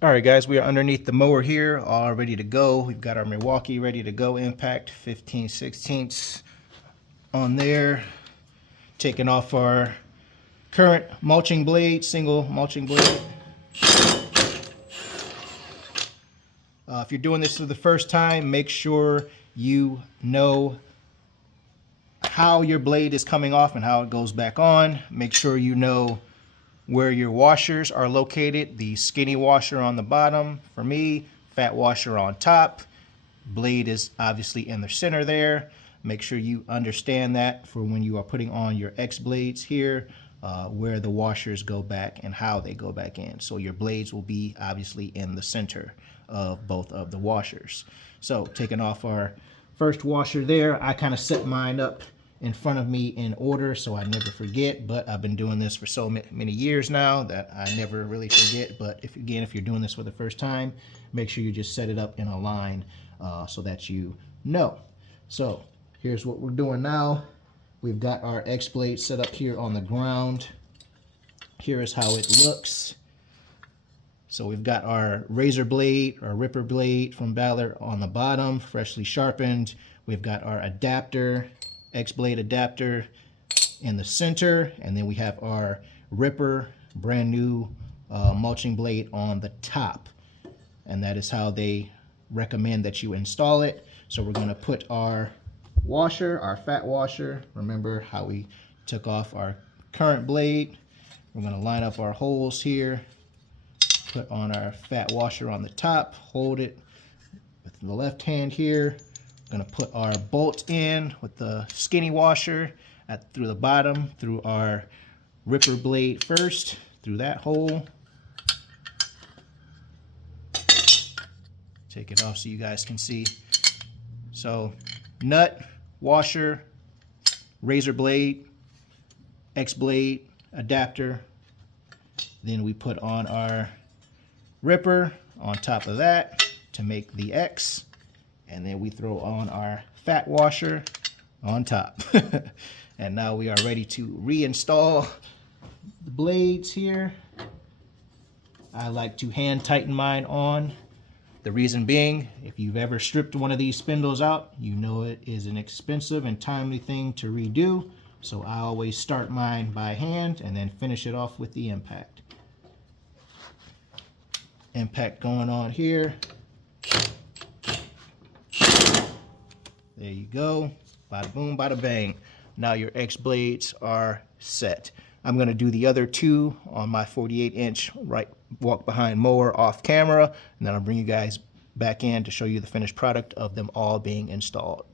All right, guys, we are underneath the mower here, all ready to go. We've got our Milwaukee ready to go impact 15/16 on there. Taking off our current mulching blade, single mulching blade. If you're doing this for the first time, make sure you know how your blade is coming off and how it goes back on. Make sure you know where your washers are located. The skinny washer on the bottom for me, fat washer on top. Blade is obviously in the center there. Make sure you understand that for when you are putting on your X blades here, where the washers go back and how they go back in. So your blades will be obviously in the center of both of the washers. So taking off our first washer there, I kind of set mine up in front of me in order so I never forget, but I've been doing this for so many years now that I never really forget. But if you're doing this for the first time, make sure you just set it up in a line so that you know. So here's what we're doing now. We've got our X blade set up here on the ground. Here is how it looks. So we've got our razor blade or ripper blade from Ballard on the bottom, freshly sharpened. We've got our adapter, X blade adapter in the center, and then we have our ripper, brand new mulching blade on the top. And that is how they recommend that you install it. So we're going to put our washer, our fat washer. Remember how we took off our current blade. We're going to line up our holes here, put on our fat washer on the top, hold it with the left hand here. We're going to put our bolt in with the skinny washer through the bottom, through our ripper blade first, through that hole. Take it off so you guys can see. So nut, washer, razor blade, X blade, adapter. Then we put on our ripper on top of that to make the X. And then we throw on our fat washer on top. And now we are ready to reinstall the blades here. I like to hand tighten mine on. The reason being, if you've ever stripped one of these spindles out, you know it is an expensive and timely thing to redo. So I always start mine by hand and then finish it off with the impact. Impact going on here. There you go. Bada boom, bada bang. Now your X blades are set. I'm going to do the other two on my 48-inch right walk behind mower off camera, and then I'll bring you guys back in to show you the finished product of them all being installed.